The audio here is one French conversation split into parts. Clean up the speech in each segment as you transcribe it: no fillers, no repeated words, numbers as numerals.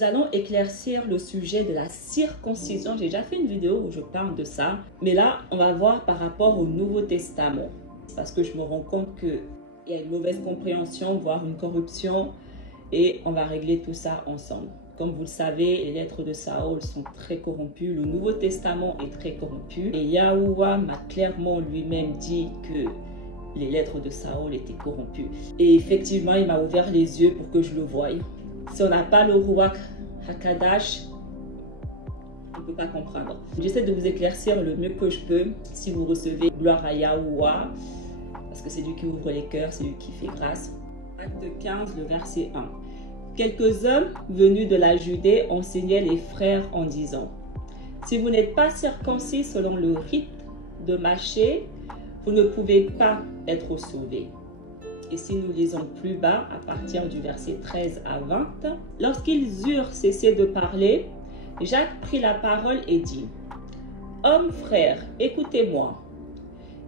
nous allons éclaircir le sujet de la circoncision. J'ai déjà fait une vidéo où je parle de ça. Mais là, on va voir par rapport au Nouveau Testament. Parce que je me rends compte qu'il y a une mauvaise compréhension, voire une corruption. Et on va régler tout ça ensemble. Comme vous le savez, les lettres de Saül sont très corrompues. Le Nouveau Testament est très corrompu. Et Yahuwah m'a clairement lui-même dit que les lettres de Saül étaient corrompues. Et effectivement, il m'a ouvert les yeux pour que je le voie. Si on n'a pas le Ruach HaKadash, on ne peut pas comprendre. J'essaie de vous éclaircir le mieux que je peux. Si vous recevez gloire à Yahuwah, parce que c'est lui qui ouvre les cœurs, c'est lui qui fait grâce. Acte 15, le verset 1. Quelques hommes venus de la Judée enseignaient les frères en disant: si vous n'êtes pas circoncis selon le rite de Machée, vous ne pouvez pas être sauvés. Et si nous lisons plus bas, à partir du verset 13 à 20, lorsqu'ils eurent cessé de parler, Jacques prit la parole et dit: hommes frères, écoutez-moi.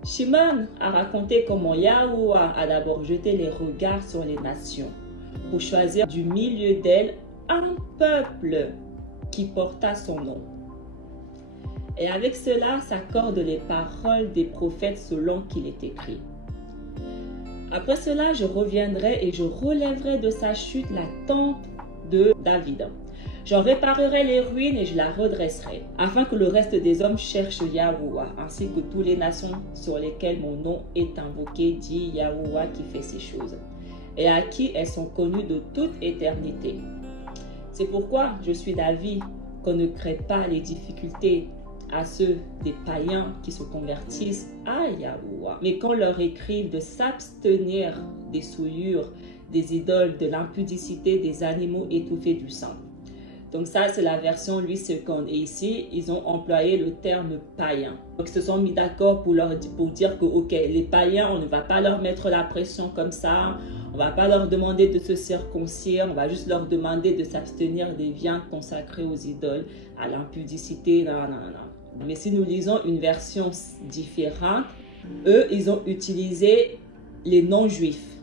Shimon a raconté comment Yahuwah a d'abord jeté les regards sur les nations pour choisir du milieu d'elles un peuple qui porta son nom. Et avec cela s'accordent les paroles des prophètes selon qu'il est écrit. Après cela, je reviendrai et je relèverai de sa chute la tente de David. J'en réparerai les ruines et je la redresserai, afin que le reste des hommes cherche Yahuwah, ainsi que toutes les nations sur lesquelles mon nom est invoqué, dit Yahuwah qui fait ces choses, et à qui elles sont connues de toute éternité. C'est pourquoi je suis d'avis qu'on ne crée pas les difficultés à ceux des païens qui se convertissent à Yahuwah, mais qu'on leur écrive de s'abstenir des souillures, des idoles, de l'impudicité, des animaux étouffés du sang. Donc ça, c'est la version Louis II. Et ici, ils ont employé le terme païen. Donc ils se sont mis d'accord pour dire que, ok, les païens, on ne va pas leur mettre la pression comme ça. On ne va pas leur demander de se circoncire. On va juste leur demander de s'abstenir des viandes consacrées aux idoles, à l'impudicité. Mais si nous lisons une version différente, eux, ils ont utilisé les non-juifs.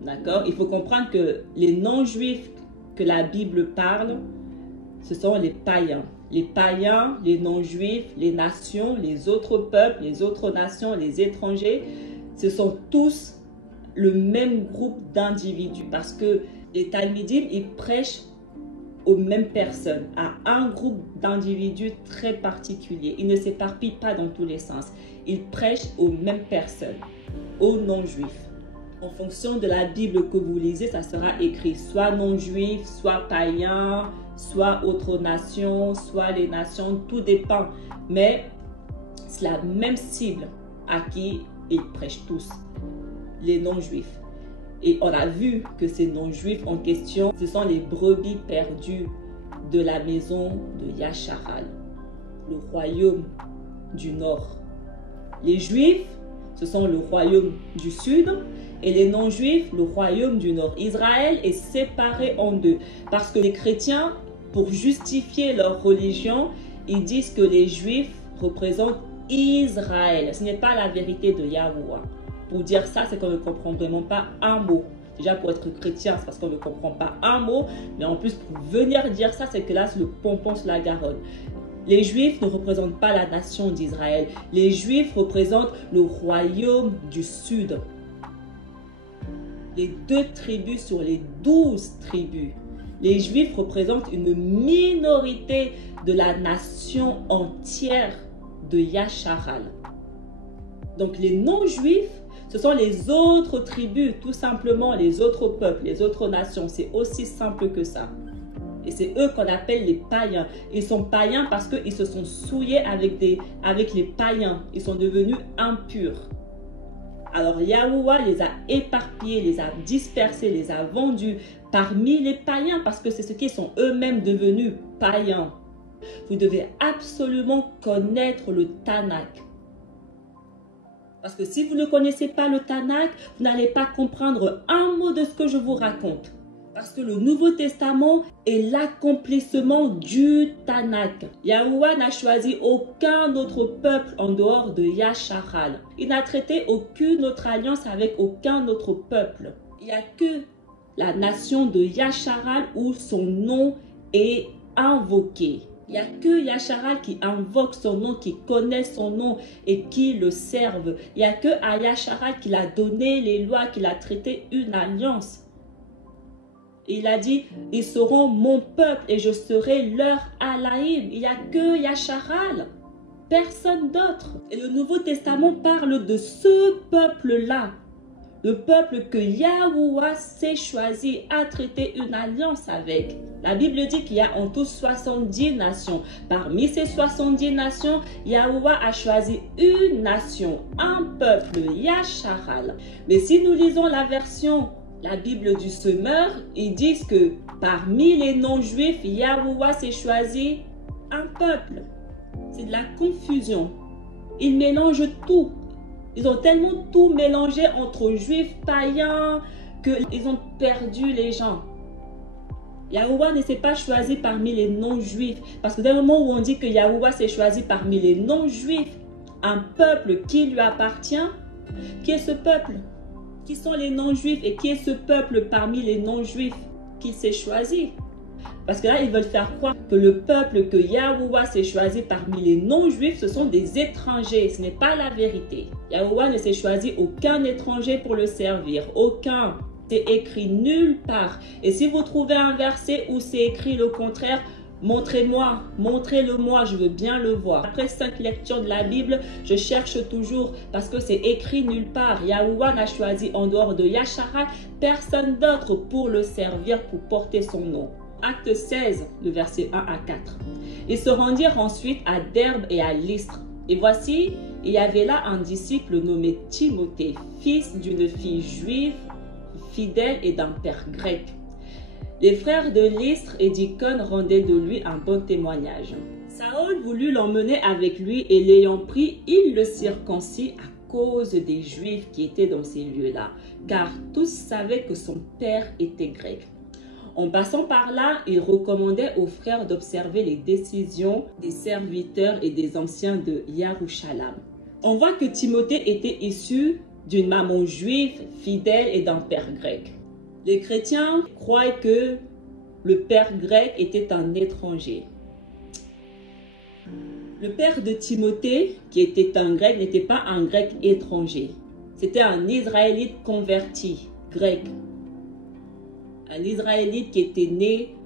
D'accord? Il faut comprendre que les non-juifs que la Bible parle, ce sont les païens. Les païens, les non-juifs, les nations, les autres peuples, les autres nations, les étrangers, ce sont tous le même groupe d'individus. Parce que les Talmidim, ils prêchent aux mêmes personnes, à un groupe d'individus très particulier. Ils ne s'éparpillent pas dans tous les sens. Ils prêchent aux mêmes personnes, aux non-juifs. En fonction de la Bible que vous lisez, ça sera écrit soit non-juif, soit païen, soit autre nation, soit les nations, tout dépend. Mais c'est la même cible à qui ils prêchent tous, les non-juifs. Et on a vu que ces non-juifs en question, ce sont les brebis perdues de la maison de Yasharal, le royaume du nord. Les juifs, ce sont le royaume du sud, et les non-juifs, le royaume du nord. Israël est séparé en deux, parce que les chrétiens, pour justifier leur religion, ils disent que les juifs représentent Israël. Ce n'est pas la vérité de Yahuwah. Pour dire ça, c'est qu'on ne comprend vraiment pas un mot. Déjà, pour être chrétien, c'est parce qu'on ne comprend pas un mot. Mais en plus, pour venir dire ça, c'est que là, c'est le pompon sur la Garonne. Les Juifs ne représentent pas la nation d'Israël. Les Juifs représentent le royaume du Sud. Les 2 tribus sur les 12 tribus. Les Juifs représentent une minorité de la nation entière de Yasharal. Donc les non-Juifs, ce sont les autres tribus, tout simplement, les autres peuples, les autres nations. C'est aussi simple que ça. Et c'est eux qu'on appelle les païens. Ils sont païens parce qu'ils se sont souillés avec les païens. Ils sont devenus impurs. Alors Yahuwah les a éparpillés, les a dispersés, les a vendus parmi les païens parce que c'est ce qu'ils sont eux-mêmes devenus païens. Vous devez absolument connaître le Tanakh. Parce que si vous ne connaissez pas le Tanakh, vous n'allez pas comprendre un mot de ce que je vous raconte. Parce que le Nouveau Testament est l'accomplissement du Tanakh. Yahuwah n'a choisi aucun autre peuple en dehors de Yasharal. Il n'a traité aucune autre alliance avec aucun autre peuple. Il n'y a que la nation de Yasharal où son nom et invoquer. Il n'y a que Yasharal qui invoque son nom, qui connaît son nom et qui le serve. Il n'y a que à Yasharal qu'il a donné les lois, qu'il a traité une alliance. Il a dit, ils seront mon peuple et je serai leur Alaïm. Il n'y a que Yasharal, personne d'autre. Et le Nouveau Testament parle de ce peuple-là. Le peuple que Yahuwah s'est choisi, a traité une alliance avec. La Bible dit qu'il y a en tout 70 nations. Parmi ces 70 nations, Yahuwah a choisi une nation, un peuple, Yasharal. Mais si nous lisons la version, la Bible du semeur, ils disent que parmi les non-juifs, Yahuwah s'est choisi un peuple. C'est de la confusion. Ils mélangent tout. Ils ont tellement tout mélangé entre juifs, païens, qu'ils ont perdu les gens. Yahuwah ne s'est pas choisi parmi les non-juifs. Parce que dès le moment où on dit que Yahuwah s'est choisi parmi les non-juifs, un peuple qui lui appartient, qui est ce peuple? Qui sont les non-juifs et qui est ce peuple parmi les non-juifs qu'il s'est choisi? Parce que là, ils veulent faire croire que le peuple que Yahuwah s'est choisi parmi les non-juifs, ce sont des étrangers. Ce n'est pas la vérité. Yahuwah ne s'est choisi aucun étranger pour le servir. Aucun. C'est écrit nulle part. Et si vous trouvez un verset où c'est écrit le contraire, montrez-moi, montrez-le-moi, je veux bien le voir. Après 5 lectures de la Bible, je cherche toujours parce que c'est écrit nulle part. Yahuwah n'a choisi en dehors de Yasharal personne d'autre pour le servir, pour porter son nom. Acte 16, le verset 1 à 4. Ils se rendirent ensuite à Derbe et à Lystre. Et voici, il y avait là un disciple nommé Timothée, fils d'une fille juive, fidèle et d'un père grec. Les frères de Lystre et d'Icône rendaient de lui un bon témoignage. Saül voulut l'emmener avec lui et l'ayant pris, il le circoncit à cause des Juifs qui étaient dans ces lieux-là, car tous savaient que son père était grec. En passant par là, il recommandait aux frères d'observer les décisions des serviteurs et des anciens de Yerushalayim. On voit que Timothée était issu d'une maman juive, fidèle et d'un père grec. Les chrétiens croient que le père grec était un étranger. Le père de Timothée, qui était un grec, n'était pas un grec étranger. C'était un Israélite converti, grec. Un Israélite qui était né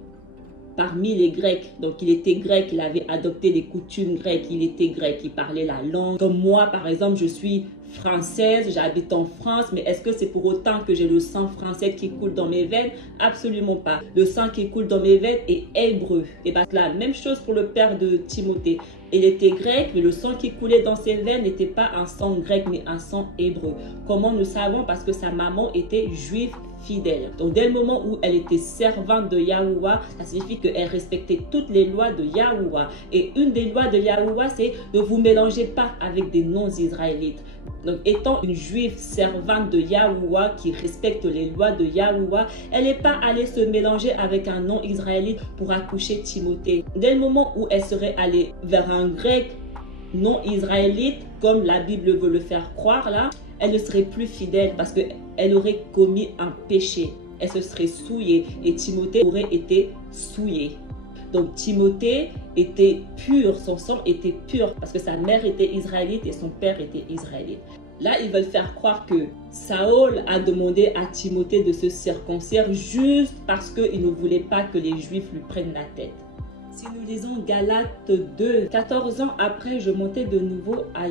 parmi les Grecs. Donc, il était grec, il avait adopté les coutumes grecques, il était grec, il parlait la langue. Comme moi, par exemple, je suis française, j'habite en France, mais est-ce que c'est pour autant que j'ai le sang français qui coule dans mes veines? Absolument pas. Le sang qui coule dans mes veines est hébreu. Et parce que la même chose pour le père de Timothée. Il était grec, mais le sang qui coulait dans ses veines n'était pas un sang grec, mais un sang hébreu. Comment nous savons? Parce que sa maman était juive fidèle. Donc, dès le moment où elle était servante de Yahuwah, ça signifie qu'elle respectait toutes les lois de Yahuwah. Et une des lois de Yahuwah, c'est ne vous mélangez pas avec des non-israélites. Donc, étant une juive servante de Yahuwah qui respecte les lois de Yahuwah, elle n'est pas allée se mélanger avec un non-israélite pour accoucher Timothée. Dès le moment où elle serait allée vers un grec non-israélite, comme la Bible veut le faire croire là, elle ne serait plus fidèle parce qu'elle aurait commis un péché. Elle se serait souillée et Timothée aurait été souillé. Donc Timothée était pur, son sang était pur parce que sa mère était israélite et son père était israélite. Là, ils veulent faire croire que Saül a demandé à Timothée de se circoncire juste parce qu'il ne voulait pas que les Juifs lui prennent la tête. Si nous lisons Galates 2, 14 ans après, je montais de nouveau à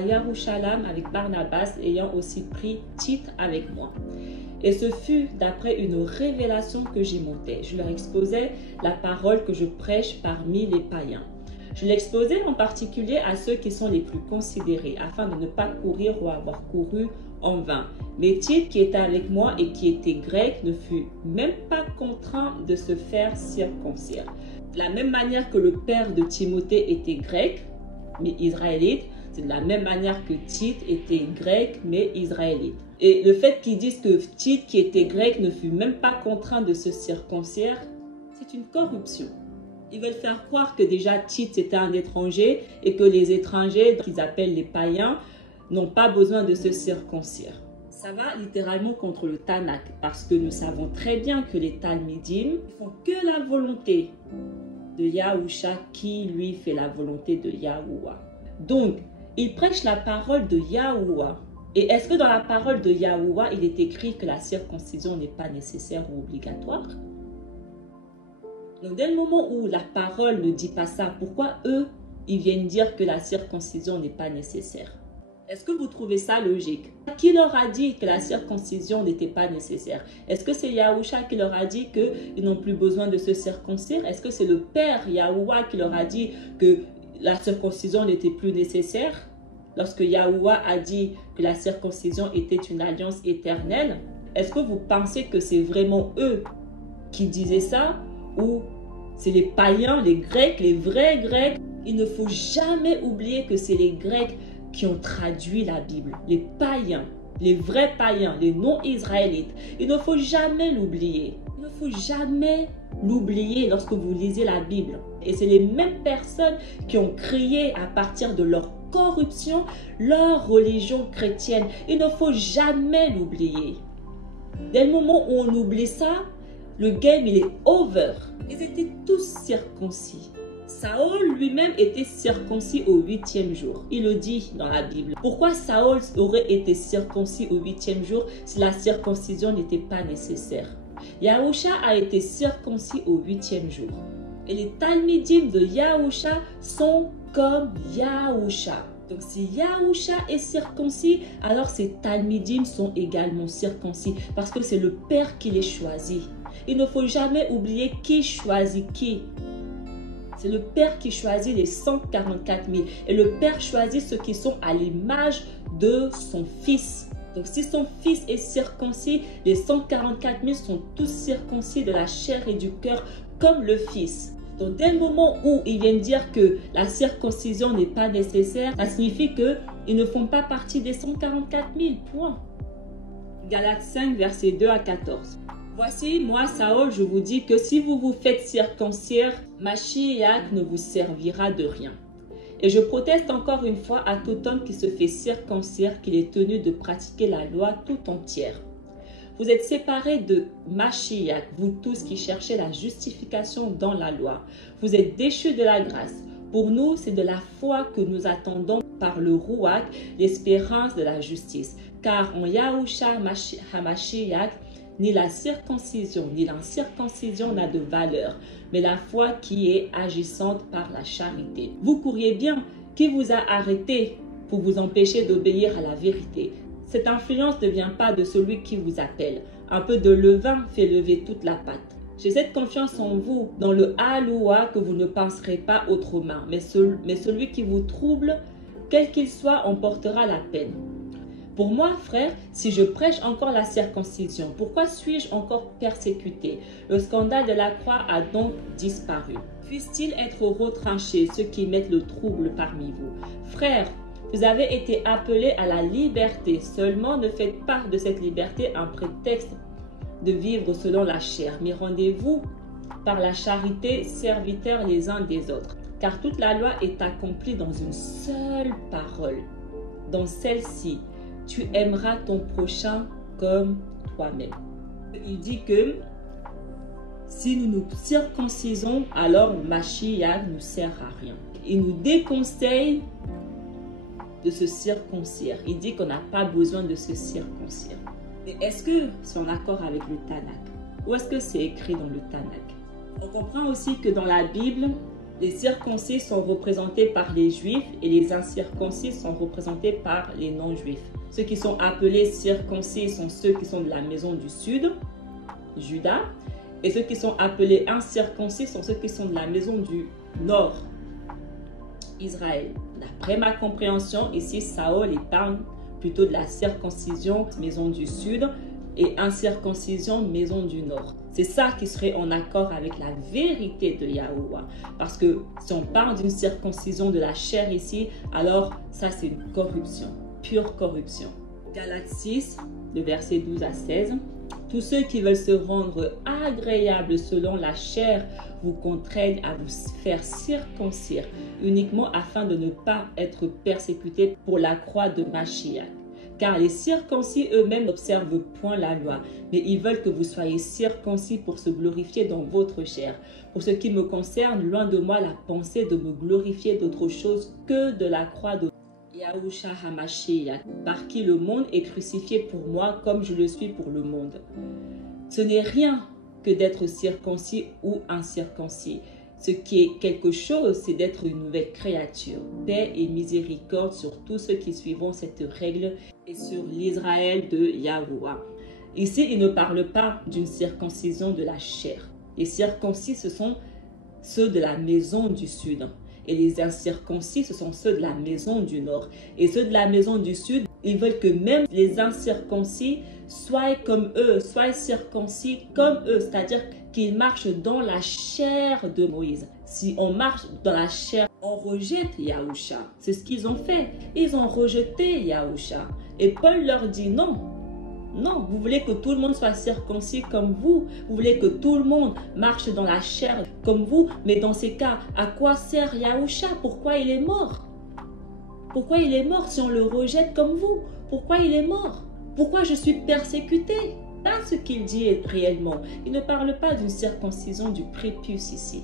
Yerushalayim avec Barnabas, ayant aussi pris Tite avec moi. Et ce fut d'après une révélation que j'y montais. Je leur exposais la parole que je prêche parmi les païens. Je l'exposais en particulier à ceux qui sont les plus considérés, afin de ne pas courir ou avoir couru en vain. Mais Tite, qui était avec moi et qui était grec, ne fut même pas contraint de se faire circoncire. De la même manière que le père de Timothée était grec, mais israélite, c'est de la même manière que Tite était grec, mais israélite. Et le fait qu'ils disent que Tite, qui était grec, ne fut même pas contraint de se circoncire, c'est une corruption. Ils veulent faire croire que déjà Tite était un étranger et que les étrangers, qu'ils appellent les païens, n'ont pas besoin de se circoncire. Ça va littéralement contre le Tanakh, parce que nous savons très bien que les Talmidim ne font que la volonté de Yahusha, qui lui fait la volonté de Yahuwah. Donc, ils prêchent la parole de Yahuwah. Et est-ce que dans la parole de Yahuwah, il est écrit que la circoncision n'est pas nécessaire ou obligatoire? Donc, dès le moment où la parole ne dit pas ça, pourquoi eux, ils viennent dire que la circoncision n'est pas nécessaire? Est-ce que vous trouvez ça logique? Qui leur a dit que la circoncision n'était pas nécessaire? Est-ce que c'est Yahusha qui leur a dit qu'ils n'ont plus besoin de se circoncire? Est-ce que c'est le Père Yahuwah qui leur a dit que la circoncision n'était plus nécessaire? Lorsque Yahuwah a dit que la circoncision était une alliance éternelle, est-ce que vous pensez que c'est vraiment eux qui disaient ça? Ou c'est les païens, les Grecs, les vrais Grecs? Il ne faut jamais oublier que c'est les Grecs qui ont traduit la Bible. Les païens, les vrais païens, les non-israélites. Il ne faut jamais l'oublier. Il ne faut jamais l'oublier lorsque vous lisez la Bible. Et c'est les mêmes personnes qui ont créé à partir de leur corruption leur religion chrétienne. Il ne faut jamais l'oublier. Dès le moment où on oublie ça, le game il est over. Ils étaient tous circoncis. Saül lui-même était circoncis au 8e jour. Il le dit dans la Bible. Pourquoi Saül aurait été circoncis au 8e jour si la circoncision n'était pas nécessaire? Yahusha a été circoncis au 8e jour. Et les Talmidim de Yahusha sont comme Yahusha. Donc si Yahusha est circoncis, alors ses Talmidim sont également circoncis parce que c'est le Père qui les choisit. Il ne faut jamais oublier qui choisit qui. C'est le Père qui choisit les 144 000. Et le Père choisit ceux qui sont à l'image de son Fils. Donc si son Fils est circoncis, les 144 000 sont tous circoncis de la chair et du cœur comme le Fils. Donc dès le moment où ils viennent dire que la circoncision n'est pas nécessaire, ça signifie qu'ils ne font pas partie des 144 000. Point. Galates 5, versets 2 à 14. Voici, moi, Saül, je vous dis que si vous vous faites circoncire, Mashiach ne vous servira de rien. Et je proteste encore une fois à tout homme qui se fait circoncire qu'il est tenu de pratiquer la loi tout entière. Vous êtes séparés de Mashiach, vous tous qui cherchez la justification dans la loi. Vous êtes déchus de la grâce. Pour nous, c'est de la foi que nous attendons par le Ruach, l'espérance de la justice. Car en Yahusha HaMashiach, ni la circoncision, ni l'incirconcision n'a de valeur, mais la foi qui est agissante par la charité. Vous courriez bien, qui vous a arrêté pour vous empêcher d'obéir à la vérité? Cette influence ne vient pas de celui qui vous appelle. Un peu de levain fait lever toute la pâte. J'ai cette confiance en vous, dans le Haloua, que vous ne penserez pas autrement, mais celui qui vous trouble, quel qu'il soit, en portera la peine. Pour moi, frère, si je prêche encore la circoncision, pourquoi suis-je encore persécuté? Le scandale de la croix a donc disparu. Puisse-t-il être retranché ceux qui mettent le trouble parmi vous? Frère, vous avez été appelés à la liberté. Seulement, ne faites pas de cette liberté un prétexte de vivre selon la chair, mais rendez-vous par la charité serviteurs les uns des autres. Car toute la loi est accomplie dans une seule parole. Dans celle-ci, tu aimeras ton prochain comme toi-même. Il dit que si nous nous circoncisons, alors Mashiach ne nous sert à rien. Il nous déconseille de se circoncire. Il dit qu'on n'a pas besoin de se circoncire. Mais est-ce que c'est en accord avec le Tanakh? Ou est-ce que c'est écrit dans le Tanakh? On comprend aussi que dans la Bible, les circoncis sont représentés par les Juifs et les incirconcis sont représentés par les non-Juifs. Ceux qui sont appelés circoncis sont ceux qui sont de la maison du Sud, Juda, et ceux qui sont appelés incirconcis sont ceux qui sont de la maison du Nord, Israël. D'après ma compréhension, ici, Saül il parle plutôt de la circoncision, maison du Sud, et incirconcision, maison du Nord. C'est ça qui serait en accord avec la vérité de Yahuwah. Parce que si on parle d'une circoncision de la chair ici, alors ça c'est une corruption, pure corruption. Galates 6, le verset 12 à 16. Tous ceux qui veulent se rendre agréables selon la chair vous contraignent à vous faire circoncire uniquement afin de ne pas être persécutés pour la croix de Mashiach. Car les circoncis eux-mêmes n'observent point la loi, mais ils veulent que vous soyez circoncis pour se glorifier dans votre chair. Pour ce qui me concerne, loin de moi la pensée de me glorifier d'autre chose que de la croix de Yahushua HaMashiach, par qui le monde est crucifié pour moi comme je le suis pour le monde. Ce n'est rien que d'être circoncis ou incirconcis. Ce qui est quelque chose, c'est d'être une nouvelle créature. Paix et miséricorde sur tous ceux qui suivront cette règle et sur l'Israël de Yahuwah. Ici, il ne parle pas d'une circoncision de la chair. Les circoncis, ce sont ceux de la maison du sud. Et les incirconcis, ce sont ceux de la maison du nord. Et ceux de la maison du sud, ils veulent que même les incirconcis soient comme eux, soient circoncis comme eux. C'est-à-dire qu'ils marchent dans la chair de Moïse. Si on marche dans la chair, on rejette Yahushua. C'est ce qu'ils ont fait. Ils ont rejeté Yahushua. Et Paul leur dit non. Non, vous voulez que tout le monde soit circoncis comme vous. Vous voulez que tout le monde marche dans la chair comme vous. Mais dans ces cas, à quoi sert Yahushua? Pourquoi il est mort? Pourquoi il est mort si on le rejette comme vous? Pourquoi il est mort? Pourquoi je suis persécuté? Pas ce qu'il dit réellement. Il ne parle pas d'une circoncision du prépuce ici.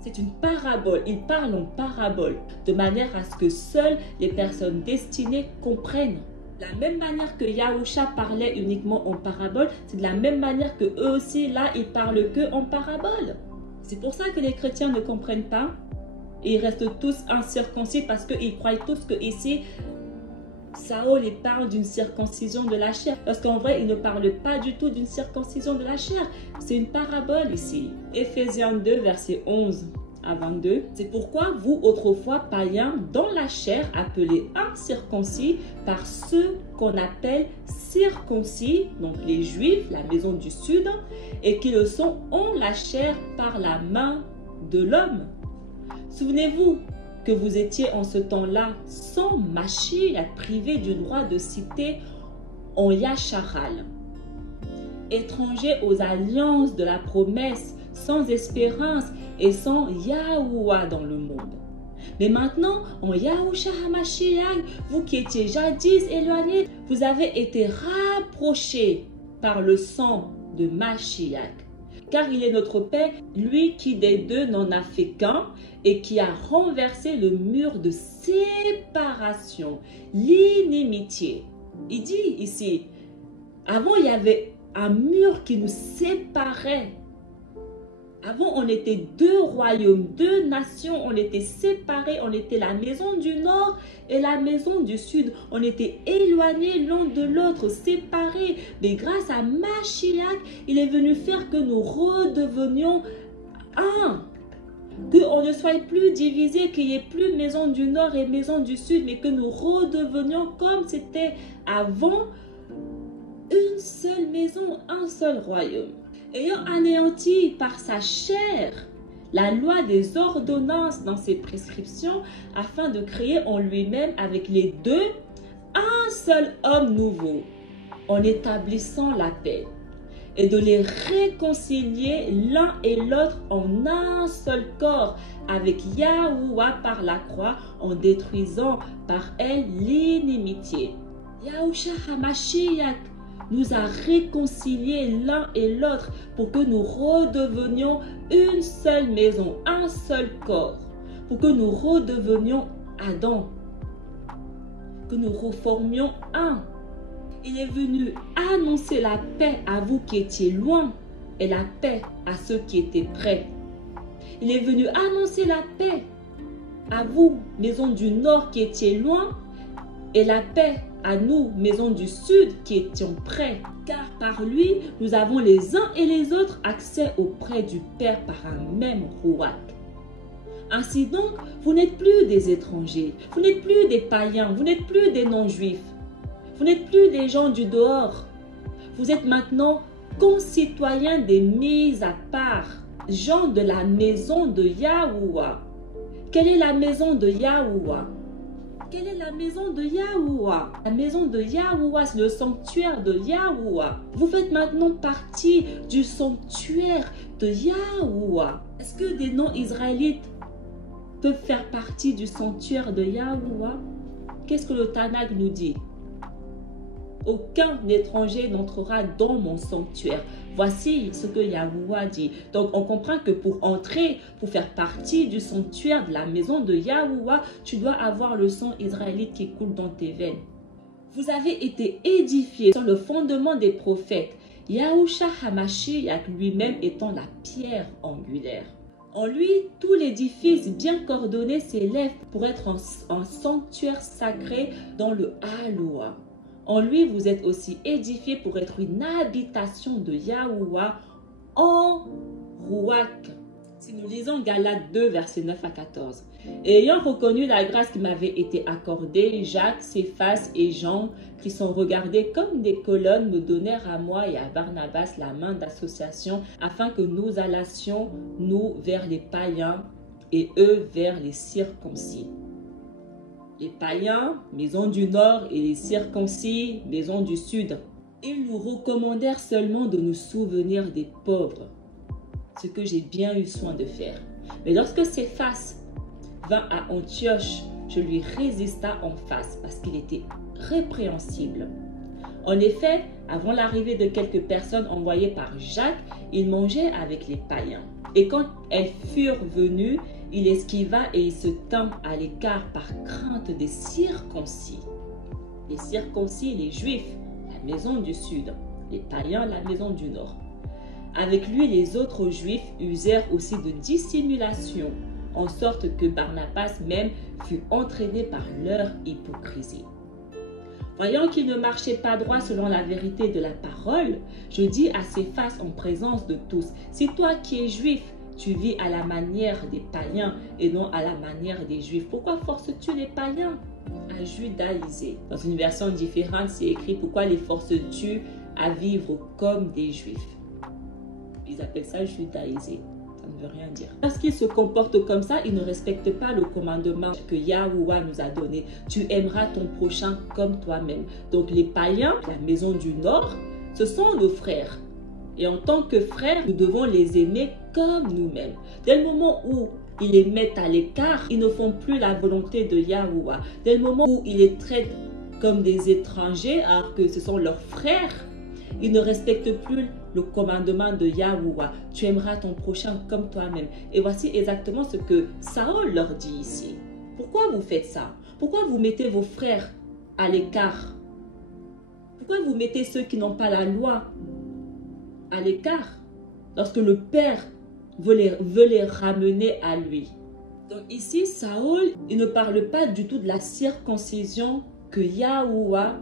C'est une parabole. Il parle en parabole de manière à ce que seules les personnes destinées comprennent. De la même manière que Yahushua parlait uniquement en parabole, c'est de la même manière que eux aussi, là, ils parlent que en parabole. C'est pour ça que les chrétiens ne comprennent pas. Et ils restent tous incirconcis parce qu'ils croient tous que ici, Saül il parle d'une circoncision de la chair. Parce qu'en vrai, il ne parle pas du tout d'une circoncision de la chair. C'est une parabole ici. Éphésiens 2, verset 11 à 22. C'est pourquoi vous, autrefois païens, dans la chair, appelés incirconcis par ceux qu'on appelle circoncis, donc les Juifs, la maison du Sud, et qui le sont en la chair par la main de l'homme. Souvenez-vous que vous étiez en ce temps-là sans Mashiach, privé du droit de citer en Yacharal, étrangers aux alliances de la promesse, sans espérance et sans Yahuwah dans le monde. Mais maintenant, en Yahushua HaMashiach, vous qui étiez jadis éloignés, vous avez été rapprochés par le sang de Mashiach. Car il est notre Père, lui qui des deux n'en a fait qu'un et qui a renversé le mur de séparation, l'inimitié. Il dit ici, avant il y avait un mur qui nous séparait. Avant, on était deux royaumes, deux nations, on était séparés, on était la maison du nord et la maison du sud. On était éloignés l'un de l'autre, séparés. Mais grâce à Mashiach, il est venu faire que nous redevenions un. Qu'on ne soit plus divisés, qu'il n'y ait plus maison du nord et maison du sud, mais que nous redevenions comme c'était avant, une seule maison, un seul royaume. Ayant anéanti par sa chair la loi des ordonnances dans ses prescriptions, afin de créer en lui-même avec les deux un seul homme nouveau, en établissant la paix, et de les réconcilier l'un et l'autre en un seul corps avec Yahuwah par la croix, en détruisant par elle l'inimitié. Yahushua HaMashiach nous a réconciliés l'un et l'autre pour que nous redevenions une seule maison, un seul corps, pour que nous redevenions Adam, que nous reformions un. Il est venu annoncer la paix à vous qui étiez loin et la paix à ceux qui étaient près. Il est venu annoncer la paix à vous, maison du nord qui étiez loin, et la paix à nous, maison du sud, qui étions près. Car par lui, nous avons les uns et les autres accès auprès du Père par un même Ruach. Ainsi donc, vous n'êtes plus des étrangers, vous n'êtes plus des païens, vous n'êtes plus des non-juifs, vous n'êtes plus des gens du dehors. Vous êtes maintenant concitoyens des mis à part, gens de la maison de Yahuwah. Quelle est la maison de Yahuwah? Quelle est la maison de Yahuwah? La maison de Yahuwah, c'est le sanctuaire de Yahuwah. Vous faites maintenant partie du sanctuaire de Yahuwah. Est-ce que des non-israélites peuvent faire partie du sanctuaire de Yahuwah? Qu'est-ce que le Tanakh nous dit? Aucun étranger n'entrera dans mon sanctuaire. Voici ce que Yahuwah dit. Donc, on comprend que pour entrer, pour faire partie du sanctuaire de la maison de Yahuwah, tu dois avoir le sang israélite qui coule dans tes veines. Vous avez été édifiés sur le fondement des prophètes, Yahushua HaMashiach lui-même étant la pierre angulaire. En lui, tout l'édifice bien coordonné s'élève pour être un sanctuaire sacré dans le Haloa. En lui, vous êtes aussi édifiés pour être une habitation de Yahuwah en Ruach. Si nous lisons Galates 2, versets 9 à 14. Et ayant reconnu la grâce qui m'avait été accordée, Jacques, Céphas et Jean, qui sont regardés comme des colonnes, me donnèrent à moi et à Barnabas la main d'association, afin que nous allassions, nous, vers les païens et eux vers les circoncis. Les païens, maison du nord, et les circoncis, maison du sud. Ils nous recommandèrent seulement de nous souvenir des pauvres, ce que j'ai bien eu soin de faire. Mais lorsque Céphas vint à Antioche, je lui résista en face parce qu'il était répréhensible. En effet, avant l'arrivée de quelques personnes envoyées par Jacques, il mangeait avec les païens. Et quand elles furent venues, il esquiva et il se tint à l'écart par crainte des circoncis. Les circoncis, les juifs, la maison du sud, les païens, la maison du nord. Avec lui, les autres juifs usèrent aussi de dissimulation, en sorte que Barnabas même fut entraîné par leur hypocrisie. Voyant qu'il ne marchait pas droit selon la vérité de la parole, je dis à Céphas en présence de tous, si toi qui es juif, tu vis à la manière des païens et non à la manière des juifs, pourquoi forces-tu les païens à judaïser? Dans une version différente, c'est écrit, pourquoi les forces-tu à vivre comme des juifs? Ils appellent ça judaïser. Ça ne veut rien dire. Parce qu'ils se comportent comme ça, ils ne respectent pas le commandement que Yahuwah nous a donné. Tu aimeras ton prochain comme toi-même. Donc les païens, la maison du nord, ce sont nos frères. Et en tant que frères, nous devons les aimer comme nous-mêmes. Dès le moment où ils les mettent à l'écart, ils ne font plus la volonté de Yahuwah. Dès le moment où ils les traitent comme des étrangers, alors que ce sont leurs frères, ils ne respectent plus le commandement de Yahuwah. Tu aimeras ton prochain comme toi-même. Et voici exactement ce que Saül leur dit ici. Pourquoi vous faites ça? Pourquoi vous mettez vos frères à l'écart? Pourquoi vous mettez ceux qui n'ont pas la loi à l'écart lorsque le Père veut les ramener à lui? Donc ici, Saül, il ne parle pas du tout de la circoncision que Yahuwah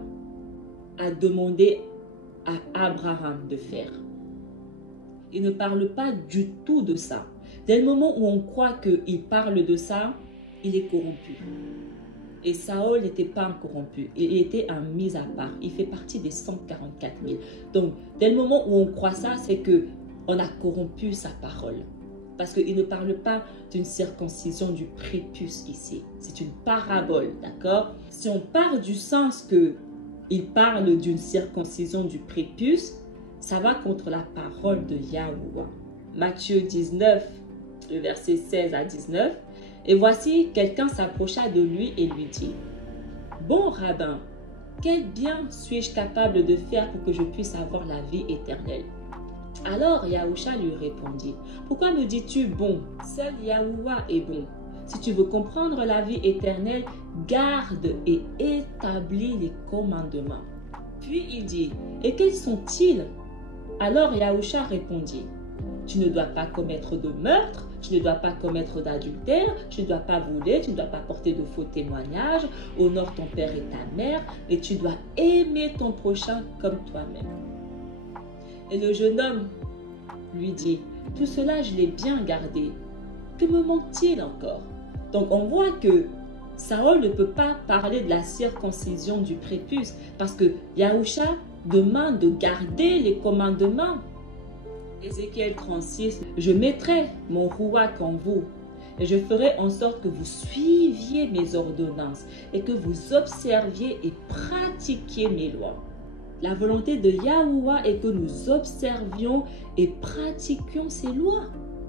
a demandé à Abraham de faire. Il ne parle pas du tout de ça. Dès le moment où on croit qu'il parle de ça, il est corrompu. Et Saül n'était pas un corrompu. Il était un mis à part. Il fait partie des 144 000. Donc, dès le moment où on croit ça, c'est qu'on a corrompu sa parole. Parce qu'il ne parle pas d'une circoncision du prépuce ici. C'est une parabole, d'accord? Si on part du sens qu'il parle d'une circoncision du prépuce, ça va contre la parole de Yahuwah. Matthieu 19, le verset 16 à 19. Et voici, quelqu'un s'approcha de lui et lui dit, « Bon rabbin, quel bien suis-je capable de faire pour que je puisse avoir la vie éternelle ?» Alors Yahushua lui répondit, « Pourquoi me dis-tu bon? Seul Yahuwah est bon. Si tu veux comprendre la vie éternelle, garde et établis les commandements. » Puis il dit, « Et quels sont-ils » Alors Yahushua répondit, « Tu ne dois pas commettre de meurtre, tu ne dois pas commettre d'adultère, tu ne dois pas voler, tu ne dois pas porter de faux témoignages, honore ton père et ta mère, et tu dois aimer ton prochain comme toi-même. » Et le jeune homme lui dit, « Tout cela, je l'ai bien gardé. Que me manque-t-il encore ?» Donc on voit que Saül ne peut pas parler de la circoncision du prépuce parce que Yahushua demande de garder les commandements. Ézéchiel 36, « Je mettrai mon Ruach en vous et je ferai en sorte que vous suiviez mes ordonnances et que vous observiez et pratiquiez mes lois. » La volonté de Yahuwah est que nous observions et pratiquions ces lois.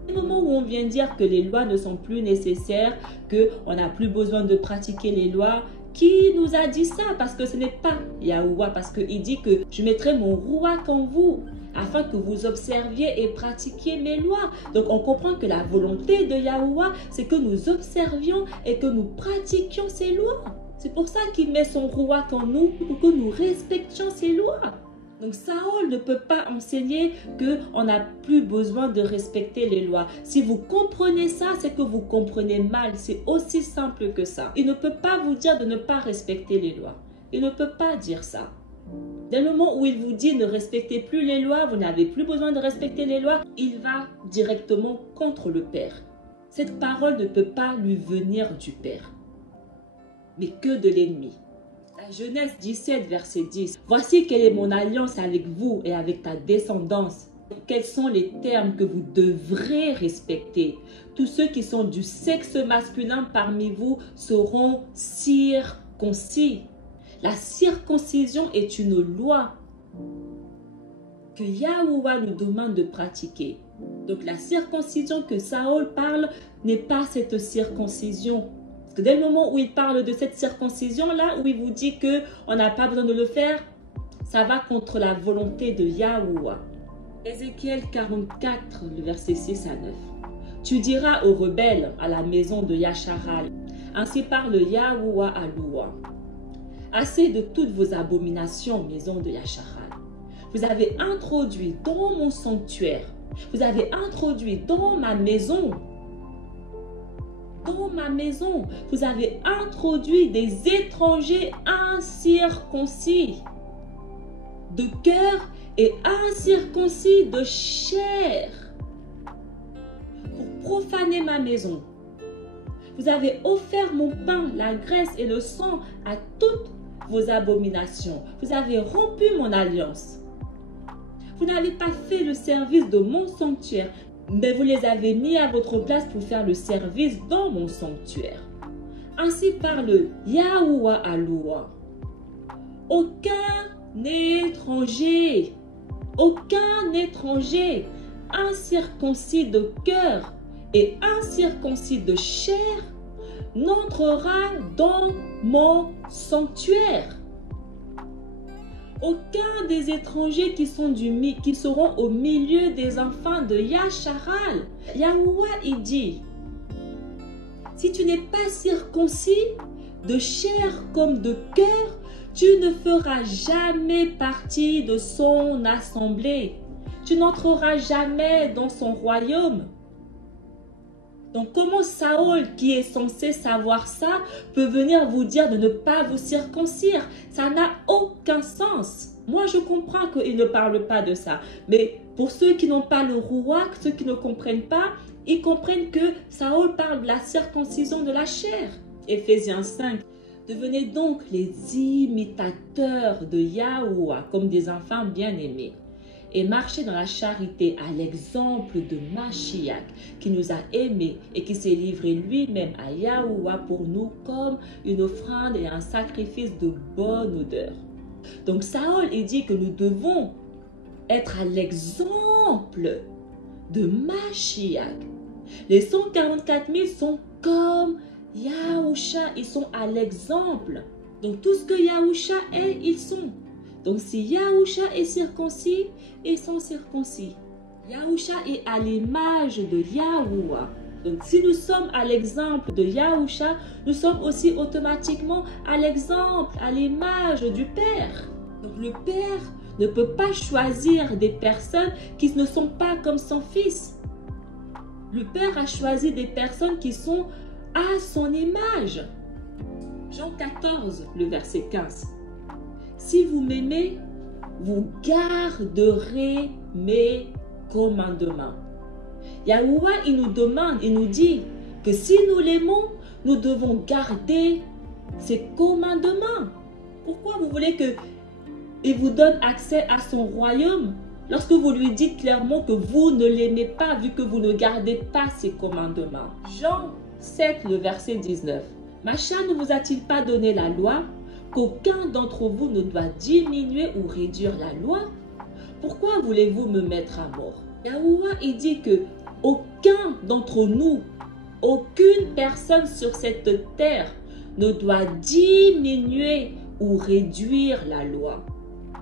Au moment où on vient dire que les lois ne sont plus nécessaires, qu'on n'a plus besoin de pratiquer les lois, Qui nous a dit ça? Parce que ce n'est pas Yahuwah, parce qu'il dit que je mettrai mon rouak en vous, afin que vous observiez et pratiquiez mes lois. Donc on comprend que la volonté de Yahuwah, c'est que nous observions et que nous pratiquions ses lois. C'est pour ça qu'il met son rouak en nous, pour que nous respections ses lois. Donc Saül ne peut pas enseigner qu'on n'a plus besoin de respecter les lois. Si vous comprenez ça, c'est que vous comprenez mal. C'est aussi simple que ça. Il ne peut pas vous dire de ne pas respecter les lois. Il ne peut pas dire ça. Dès le moment où il vous dit ne respectez plus les lois, vous n'avez plus besoin de respecter les lois, il va directement contre le Père. Cette parole ne peut pas lui venir du Père, mais que de l'ennemi. Genèse 17, verset 10. Voici quelle est mon alliance avec vous et avec ta descendance. Quels sont les termes que vous devrez respecter? Tous ceux qui sont du sexe masculin parmi vous seront circoncis. La circoncision est une loi que Yahuwah nous demande de pratiquer. Donc la circoncision que Saül parle n'est pas cette circoncision. Parce que dès le moment où il parle de cette circoncision-là, où il vous dit qu'on n'a pas besoin de le faire, ça va contre la volonté de Yahuwah. Ézéchiel 44, le verset 6 à 9. Tu diras aux rebelles à la maison de Yasharal, ainsi parle Yahuwah à Loua. Assez de toutes vos abominations, maison de Yasharal. Vous avez introduit dans mon sanctuaire, vous avez introduit dans ma maison, vous avez introduit des étrangers incirconcis de cœur et incirconcis de chair pour profaner ma maison. Vous avez offert mon pain, la graisse et le sang à toutes vos abominations. Vous avez rompu mon alliance. Vous n'avez pas fait le service de mon sanctuaire, mais vous les avez mis à votre place pour faire le service dans mon sanctuaire. Ainsi parle Yahuwah à Loua. Aucun étranger, incirconcis de cœur et incirconcis de chair, n'entrera dans mon sanctuaire. Aucun des étrangers qui seront au milieu des enfants de Yasharal. Yahuwah, il dit, si tu n'es pas circoncis de chair comme de cœur, tu ne feras jamais partie de son assemblée. Tu n'entreras jamais dans son royaume. Donc comment Saül, qui est censé savoir ça, peut venir vous dire de ne pas vous circoncire? Ça n'a aucun sens. Moi, je comprends qu'il ne parle pas de ça. Mais pour ceux qui n'ont pas le rouak, ceux qui ne comprennent pas, ils comprennent que Saül parle de la circoncision de la chair. Éphésiens 5. Devenez donc les imitateurs de Yahuwah comme des enfants bien-aimés. Et marcher dans la charité à l'exemple de Mashiach, qui nous a aimés et qui s'est livré lui-même à Yahuwah pour nous comme une offrande et un sacrifice de bonne odeur. Donc Saül, il dit que nous devons être à l'exemple de Mashiach. Les 144 000 sont comme Yahusha, ils sont à l'exemple. Donc tout ce que Yahusha est, ils sont. Donc si Yahusha est circoncis, ils sont circoncis. Yahusha est à l'image de Yahuwah. Donc si nous sommes à l'exemple de Yahusha, nous sommes aussi automatiquement à l'exemple, à l'image du Père. Donc le Père ne peut pas choisir des personnes qui ne sont pas comme son Fils. Le Père a choisi des personnes qui sont à son image. Jean 14, le verset 15. Si vous m'aimez, vous garderez mes commandements. Yahuwah, il nous demande, il nous dit que si nous l'aimons, nous devons garder ses commandements. Pourquoi vous voulez qu'il vous donne accès à son royaume lorsque vous lui dites clairement que vous ne l'aimez pas vu que vous ne gardez pas ses commandements? Jean 7, le verset 19. Macha ne vous a-t-il pas donné la loi? Qu'aucun d'entre vous ne doit diminuer ou réduire la loi? Pourquoi voulez-vous me mettre à mort? Yahuwah, il dit que aucun d'entre nous, aucune personne sur cette terre ne doit diminuer ou réduire la loi.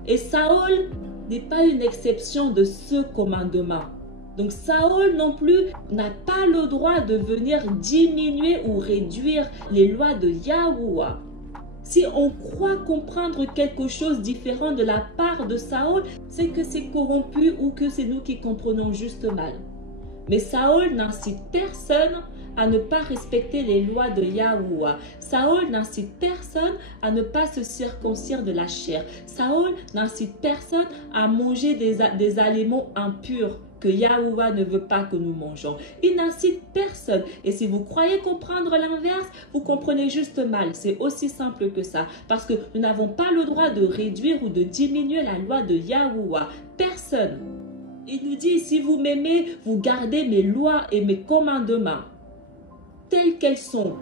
Et Saül n'est pas une exception de ce commandement. Donc Saül non plus n'a pas le droit de venir diminuer ou réduire les lois de Yahuwah. Si on croit comprendre quelque chose différent de la part de Saül, c'est que c'est corrompu ou que c'est nous qui comprenons juste mal. Mais Saül n'incite personne à ne pas respecter les lois de Yahuwah. Saül n'incite personne à ne pas se circoncire de la chair. Saül n'incite personne à manger des aliments impurs que Yahuwah ne veut pas que nous mangeons. Il n'incite personne. Et si vous croyez comprendre l'inverse, vous comprenez juste mal. C'est aussi simple que ça. Parce que nous n'avons pas le droit de réduire ou de diminuer la loi de Yahuwah. Personne. Il nous dit, si vous m'aimez, vous gardez mes lois et mes commandements, telles qu'elles sont.